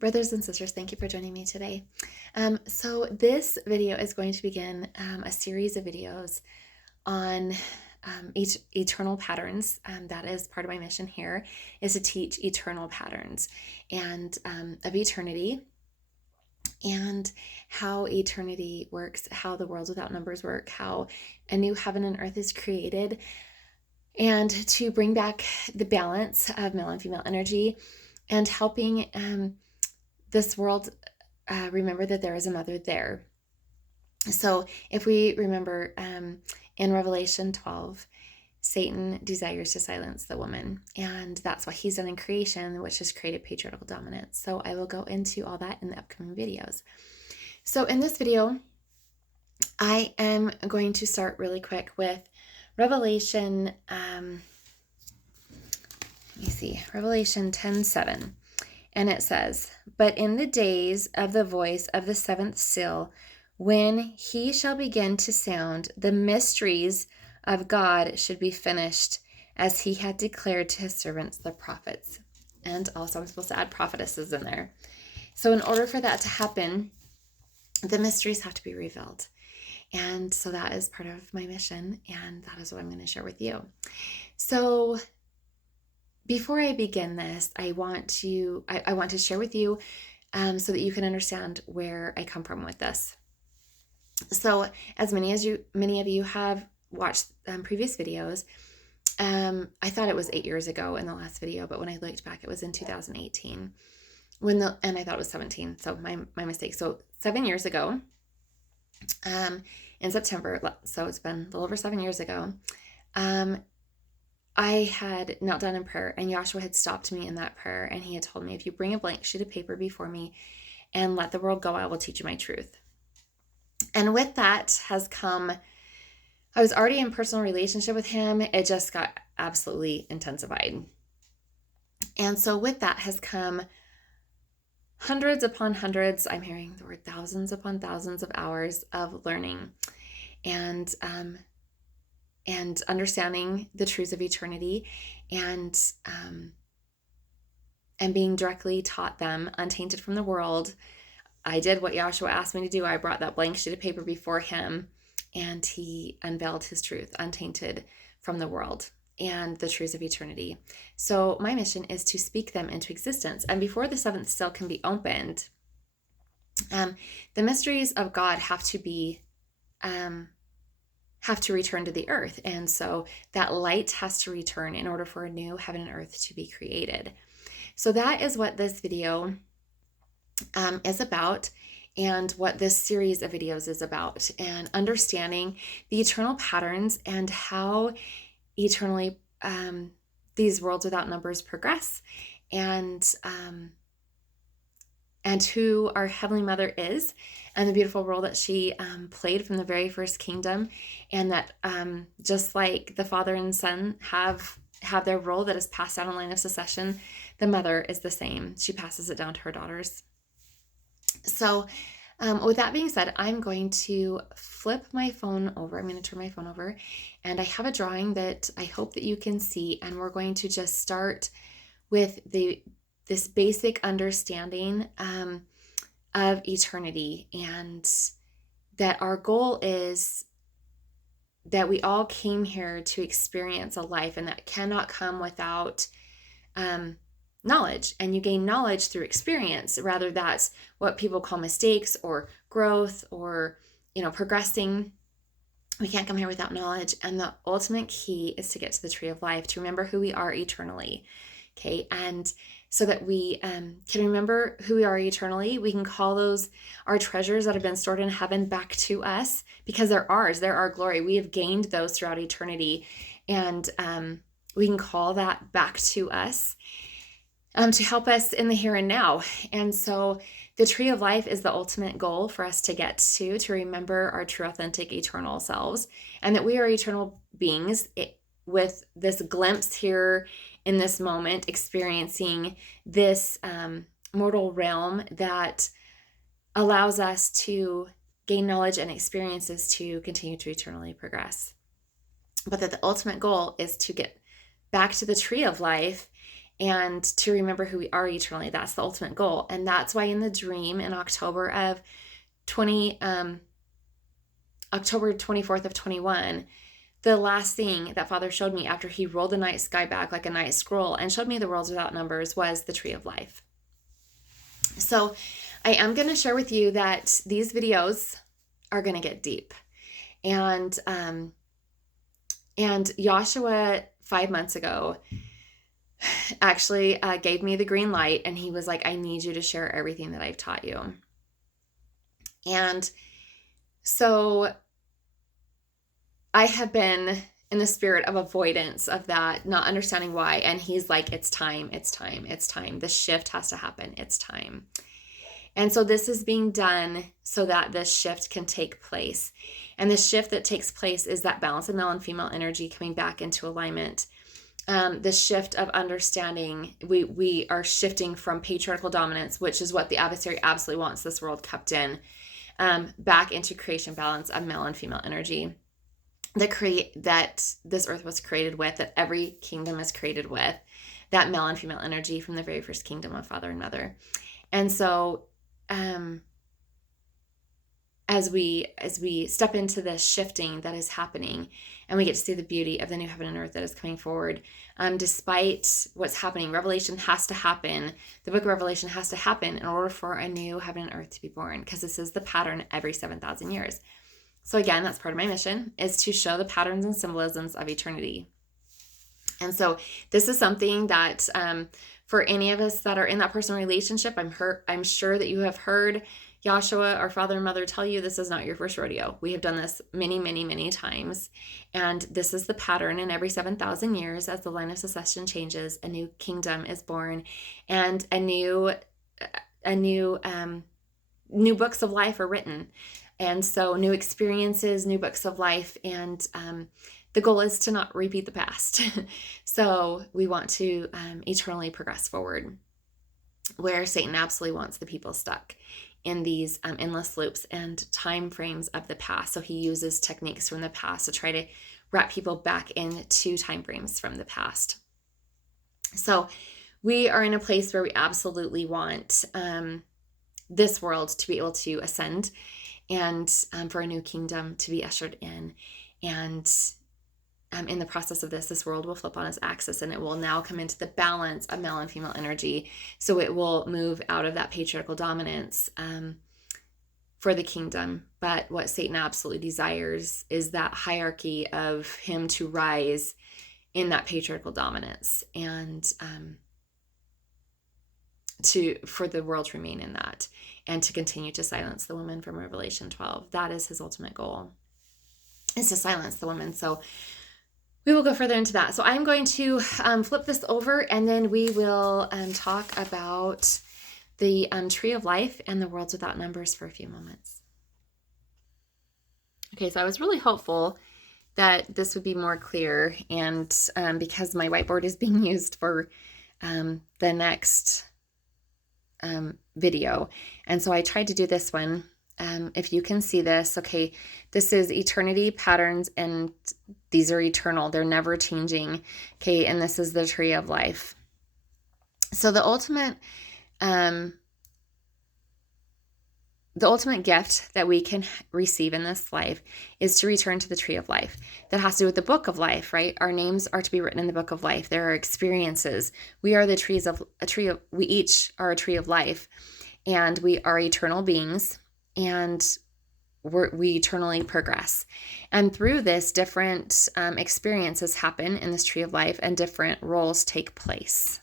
Brothers and sisters, thank you for joining me today. So this video is going to begin a series of videos on eternal patterns. That is part of my mission here, is to teach eternal patterns and of eternity and how eternity works, how the worlds without numbers work, how a new heaven and earth is created, and to bring back the balance of male and female energy and helping this world remember that there is a mother there. So if we remember in Revelation 12, Satan desires to silence the woman, and that's what he's done in creation, which has created patriarchal dominance. So I will go into all that in the upcoming videos. So in this video, I am going to start really quick with Revelation, Revelation 10:7. And it says, "But in the days of the voice of the seventh seal, when he shall begin to sound, the mysteries of God should be finished, as he had declared to his servants, the prophets." And also I'm supposed to add prophetesses in there. So in order for that to happen, the mysteries have to be revealed. And so that is part of my mission, and that is what I'm going to share with you. So before I begin this, I want to share with you so that you can understand where I come from with this. So as many of you have watched previous videos, I thought it was 8 years ago in the last video, but when I looked back, it was in 2018 and I thought it was 17. So my mistake. So 7 years ago, in September, so it's been a little over 7 years ago, I had knelt down in prayer, and Joshua had stopped me in that prayer, and he had told me, if you bring a blank sheet of paper before me and let the world go, I will teach you my truth. And with that has come, I was already in personal relationship with him. It just got absolutely intensified. And so with that has come hundreds upon hundreds, I'm hearing the word thousands upon thousands of hours of learning and understanding the truths of eternity and being directly taught them, untainted from the world. I did what Joshua asked me to do. I brought that blank sheet of paper before him, and he unveiled his truth, untainted from the world and the truths of eternity. So my mission is to speak them into existence. And before the seventh seal can be opened, the mysteries of God have to return to the earth. And so that light has to return in order for a new heaven and earth to be created. So that is what this video is about, and what this series of videos is about, and understanding the eternal patterns and how eternally these worlds without numbers progress, and who our Heavenly Mother is, and the beautiful role that she played from the very first kingdom, and that just like the Father and Son have their role that is passed down in line of succession, the Mother is the same. She passes it down to her daughters. So with that being said, I'm going to flip my phone over. I'm going to turn my phone over, and I have a drawing that I hope that you can see, and we're going to just start with this basic understanding of eternity, and that our goal is that we all came here to experience a life, and that cannot come without knowledge. And you gain knowledge through experience. Rather, that's what people call mistakes or growth or progressing. We can't come here without knowledge. And the ultimate key is to get to the tree of life, to remember who we are eternally. Okay, and so that we can remember who we are eternally, we can call those our treasures that have been stored in heaven back to us, because they're ours. They're our glory. We have gained those throughout eternity, and we can call that back to us to help us in the here and now. And so the tree of life is the ultimate goal for us to get to remember our true, authentic, eternal selves, and that we are eternal beings with this glimpse here in this moment, experiencing this mortal realm that allows us to gain knowledge and experiences to continue to eternally progress. But that the ultimate goal is to get back to the tree of life and to remember who we are eternally. That's the ultimate goal. And that's why in the dream in October 24th of 21, the last thing that Father showed me after he rolled the night sky back like a night scroll and showed me the worlds without numbers was the tree of life. So I am going to share with you that these videos are going to get deep. And Joshua 5 months ago actually gave me the green light, and he was like, I need you to share everything that I've taught you. And so I have been in the spirit of avoidance of that, not understanding why. And he's like, it's time, it's time, it's time. The shift has to happen. It's time. And so this is being done so that this shift can take place. And the shift that takes place is that balance of male and female energy coming back into alignment. The shift of understanding, we are shifting from patriarchal dominance, which is what the adversary absolutely wants this world kept in, back into creation balance of male and female energy that this earth was created with, that every kingdom is created with, that male and female energy from the very first kingdom of Father and Mother. And so as we step into this shifting that is happening, and we get to see the beauty of the new heaven and earth that is coming forward, despite what's happening, Revelation has to happen. The book of Revelation has to happen in order for a new heaven and earth to be born, because this is the pattern every 7,000 years. So again, that's part of my mission, is to show the patterns and symbolisms of eternity. And so this is something that for any of us that are in that personal relationship, I'm sure that you have heard Joshua, our father and mother, tell you this is not your first rodeo. We have done this many, many, many times. And this is the pattern in every 7,000 years. As the line of succession changes, a new kingdom is born, and new books of life are written. And so new experiences, new books of life, and the goal is to not repeat the past. So we want to eternally progress forward, where Satan absolutely wants the people stuck in these endless loops and time frames of the past. So he uses techniques from the past to try to wrap people back into time frames from the past. So we are in a place where we absolutely want this world to be able to ascend, and for a new kingdom to be ushered in. And in the process of this world will flip on its axis, and it will now come into the balance of male and female energy. So it will move out of that patriarchal dominance for the kingdom. But what Satan absolutely desires is that hierarchy of him to rise in that patriarchal dominance, and for the world to remain in that, and to continue to silence the woman from Revelation 12. That is his ultimate goal, is to silence the woman. So we will go further into that. So I'm going to flip this over, and then we will talk about the tree of life and the worlds without numbers for a few moments. Okay, so I was really hopeful that this would be more clear, and because my whiteboard is being used for the next video, and so I tried to do this one. If you can see this, okay, this is eternity patterns, and these are eternal. They're never changing. Okay, and this is the tree of life. So the ultimate gift that we can receive in this life is to return to the tree of life. That has to do with the book of life, right? Our names are to be written in the book of life. There are experiences. We are we each are a tree of life, and we are eternal beings, and we eternally progress. And through this, different experiences happen in this tree of life, and different roles take place.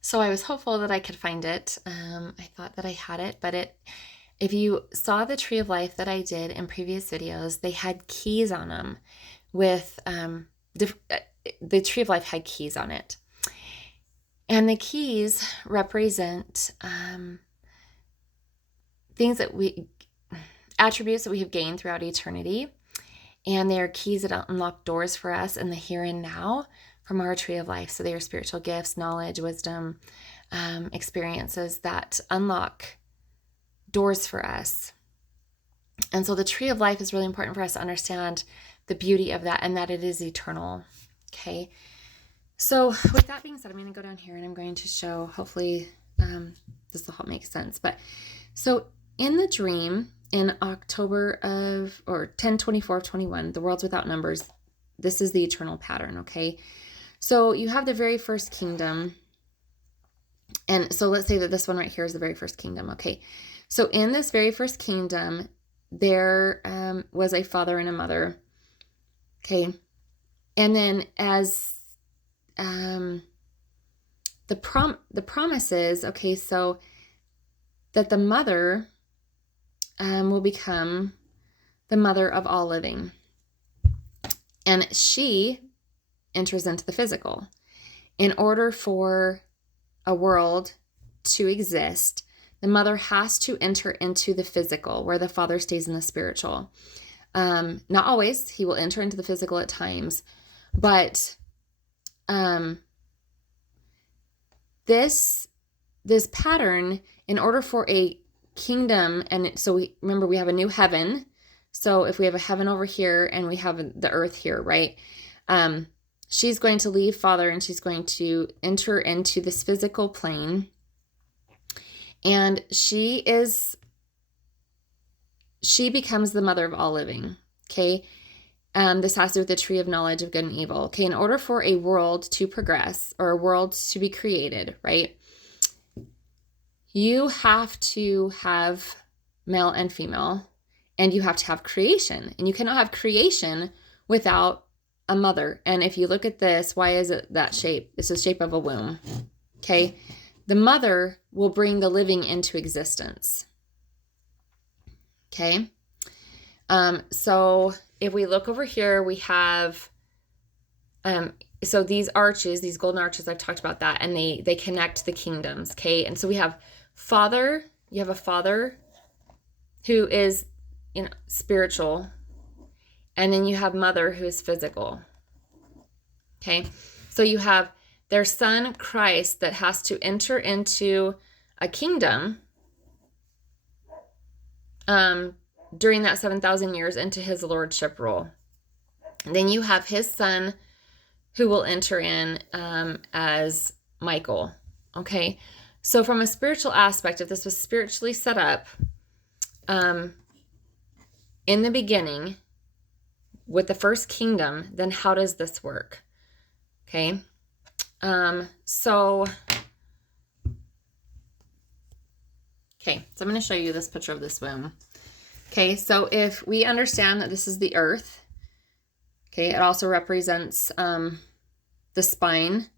So I was hopeful that I could find it. I thought that I had it, but if you saw the tree of life that I did in previous videos, they had keys on them with, the tree of life had keys on it. And the keys represent attributes that we have gained throughout eternity. And they are keys that unlock doors for us in the here and now from our tree of life. So they are spiritual gifts, knowledge, wisdom, experiences that unlock doors for us. And so the tree of life is really important for us to understand the beauty of that, and that it is eternal. Okay. So with that being said, I'm going to go down here and I'm going to show, hopefully this will help make sense. But so in the dream in October of, or 10/24/21, the world's without numbers, this is the eternal pattern, okay? So you have the very first kingdom. And so let's say that this one right here is the very first kingdom, okay? So in this very first kingdom, there was a father and a mother, okay? And then as the promise is, okay, so that the mother will become the mother of all living. And she enters into the physical. In order for a world to exist, the mother has to enter into the physical, where the father stays in the spiritual. Not always. He will enter into the physical at times, but this pattern, in order for a kingdom, and so we have a new heaven. So if we have a heaven over here and we have the earth here, right? She's going to leave father and she's going to enter into this physical plane. And she becomes the mother of all living, okay? This has to do with the tree of knowledge of good and evil. Okay, in order for a world to progress or a world to be created, right, you have to have male and female, and you have to have creation. And you cannot have creation without a mother. And if you look at this, why is it that shape? It's the shape of a womb, okay? The mother will bring the living into existence, okay? So if we look over here, we have, so these arches, these golden arches, I've talked about that, and they connect the kingdoms, okay? And so we have father, you have a father who is, spiritual, and then you have mother who is physical, okay? So you have their son, Christ, that has to enter into a kingdom during that 7,000 years into his lordship rule. And then you have his son who will enter in as Michael, okay? So from a spiritual aspect, if this was spiritually set up in the beginning with the first kingdom, then how does this work? Okay. So I'm going to show you this picture of this womb. Okay, so if we understand that this is the earth, okay, it also represents the spine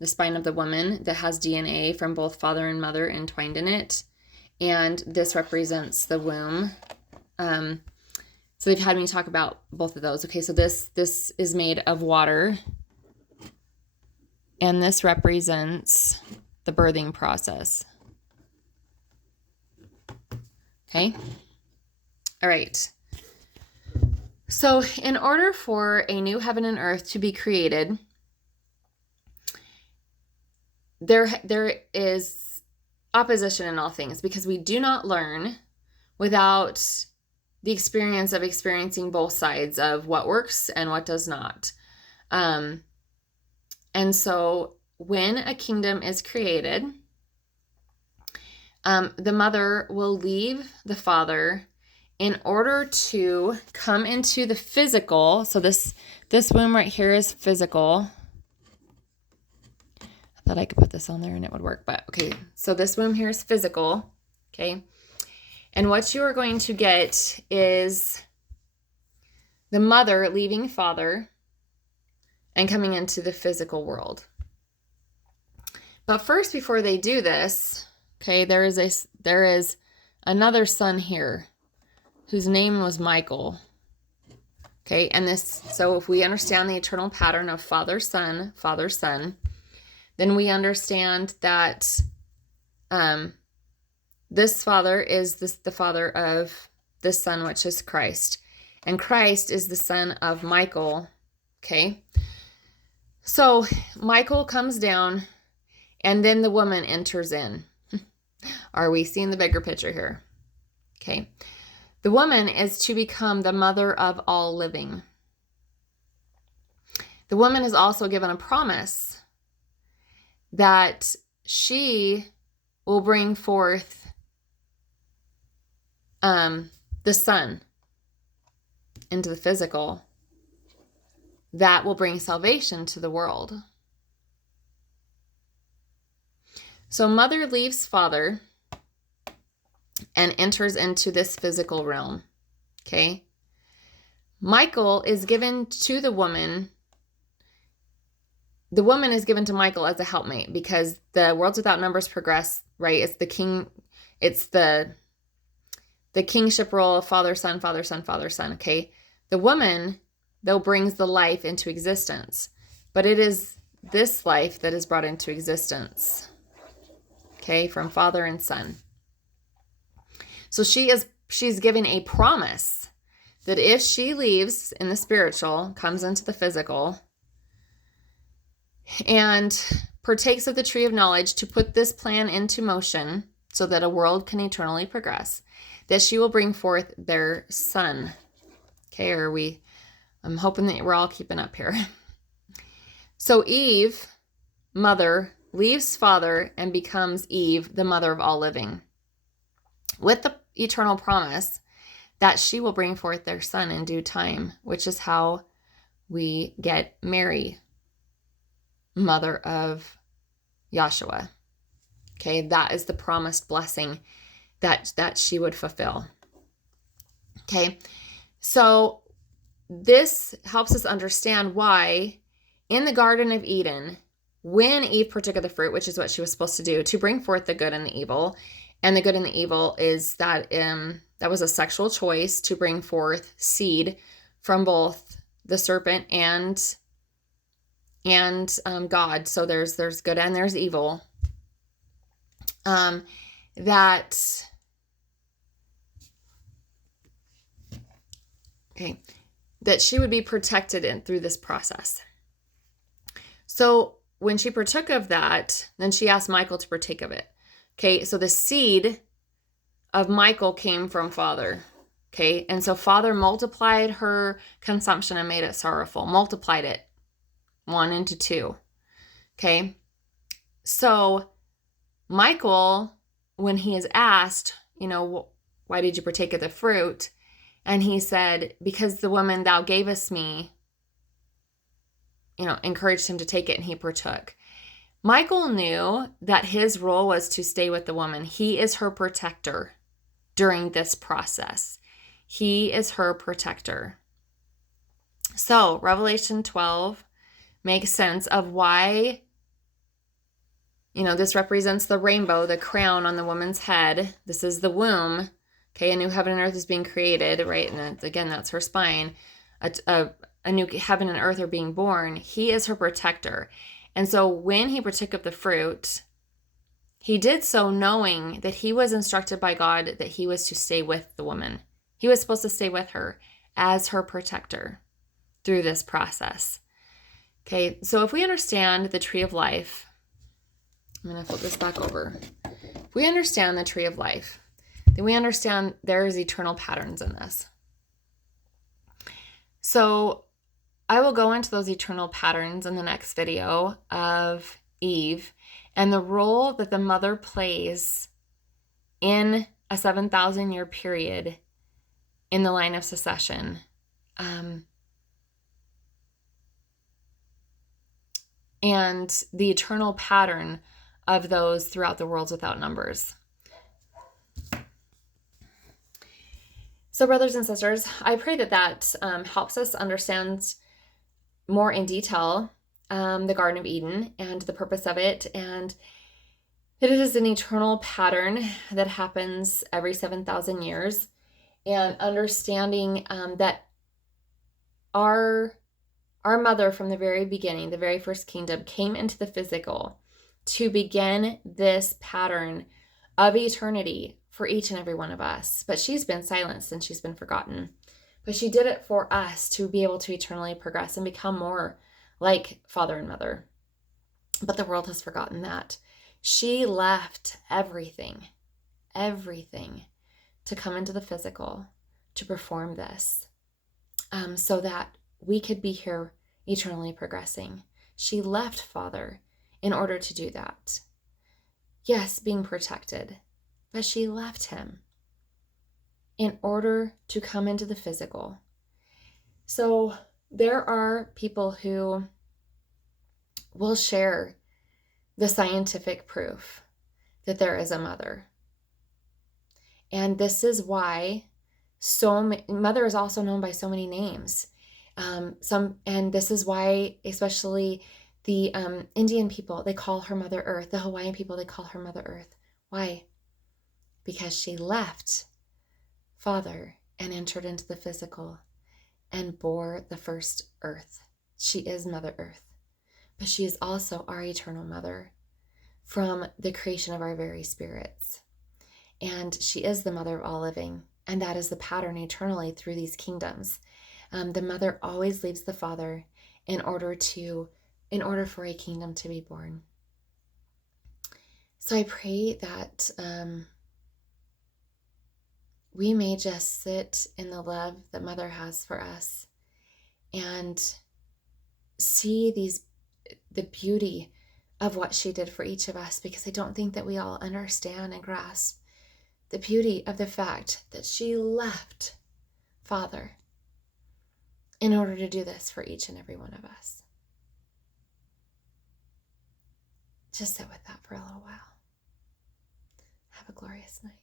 of the woman that has DNA from both father and mother entwined in it. And this represents the womb. So they've had me talk about both of those. Okay, so this is made of water. And this represents the birthing process. Okay. All right. So in order for a new heaven and earth to be created, there is opposition in all things, because we do not learn without the experience of experiencing both sides of what works and what does not. And so when a kingdom is created, the mother will leave the father in order to come into the physical. So this womb right here is physical. I thought I could put this on there and it would work, but okay. So this womb here is physical, okay? And what you are going to get is the mother leaving father and coming into the physical world. But first, before they do this, okay, there is another son here whose name was Michael. Okay, and so if we understand the eternal pattern of father, son, then we understand that this father is the father of this son, which is Christ. And Christ is the son of Michael. Okay, so Michael comes down and then the woman enters in. Are we seeing the bigger picture here? Okay. The woman is to become the mother of all living. The woman is also given a promise that she will bring forth the Son into the physical that will bring salvation to the world. So mother leaves father and enters into this physical realm. Okay? Michael is given to the woman. The woman is given to Michael as a helpmate because the worlds without numbers progress, right? It's the king, it's the kingship role of father, son, father, son, father, son, okay? The woman, though, brings the life into existence, but it is this life that is brought into existence, okay, from father and son. So she's given a promise that if she leaves in the spiritual, comes into the physical, and partakes of the tree of knowledge to put this plan into motion so that a world can eternally progress, that she will bring forth their son. Okay, I'm hoping that we're all keeping up here. So Eve, mother, leaves father and becomes Eve, the mother of all living, with the eternal promise that she will bring forth their son in due time, which is how we get Mary, mother of Yahshua. Okay, that is the promised blessing that she would fulfill. Okay, so this helps us understand why in the Garden of Eden, when Eve partook of the fruit, which is what she was supposed to do, to bring forth the good and the evil, and the good and the evil is that that was a sexual choice to bring forth seed from both the serpent and God. So there's good and there's evil. That she would be protected through this process. So when she partook of that, then she asked Michael to partake of it. Okay, so the seed of Michael came from father. Okay, and so father multiplied her consumption and made it sorrowful, multiplied it 1 into 2. Okay, so Michael, when he is asked, why did you partake of the fruit? And he said, because the woman thou gavest me, encouraged him to take it, and he partook. Michael knew that his role was to stay with the woman. He is her protector during this process. He is her protector. So Revelation 12 makes sense of why, this represents the rainbow, the crown on the woman's head. This is the womb. Okay, a new heaven and earth is being created, right? And again, that's her spine. A new heaven and earth are being born. He is her protector. And so when he partook of the fruit, he did so knowing that he was instructed by God that he was to stay with the woman. He was supposed to stay with her as her protector through this process. Okay, so if we understand the tree of life, I'm going to flip this back over. If we understand the tree of life, then we understand there is eternal patterns in this. So I will go into those eternal patterns in the next video of Eve and the role that the mother plays in a 7,000 year period in the line of succession. And the eternal pattern of those throughout the worlds without numbers. So brothers and sisters, I pray that helps us understand more in detail the Garden of Eden and the purpose of it, and that it is an eternal pattern that happens every 7,000 years, and understanding that our mother from the very beginning, the very first kingdom, came into the physical to begin this pattern of eternity for each and every one of us. But she's been silenced and she's been forgotten. But she did it for us to be able to eternally progress and become more like father and mother. But the world has forgotten that. She left everything to come into the physical to perform this, so that we could be here eternally progressing. She left father in order to do that. Yes, being protected, but she left him in order to come into the physical. So there are people who will share the scientific proof that there is a mother. And this is why mother is also known by so many names. And this is why, especially the Indian people, they call her Mother Earth. The Hawaiian people, they call her Mother Earth. Why? Because she left Father and entered into the physical and bore the first earth. She is Mother Earth, but she is also our eternal mother from the creation of our very spirits. And she is the mother of all living. And that is the pattern eternally through these kingdoms. The mother always leaves the father in order for a kingdom to be born. So I pray that we may just sit in the love that Mother has for us and see the beauty of what she did for each of us, because I don't think that we all understand and grasp the beauty of the fact that she left Father in order to do this for each and every one of us. Just sit with that for a little while. Have a glorious night.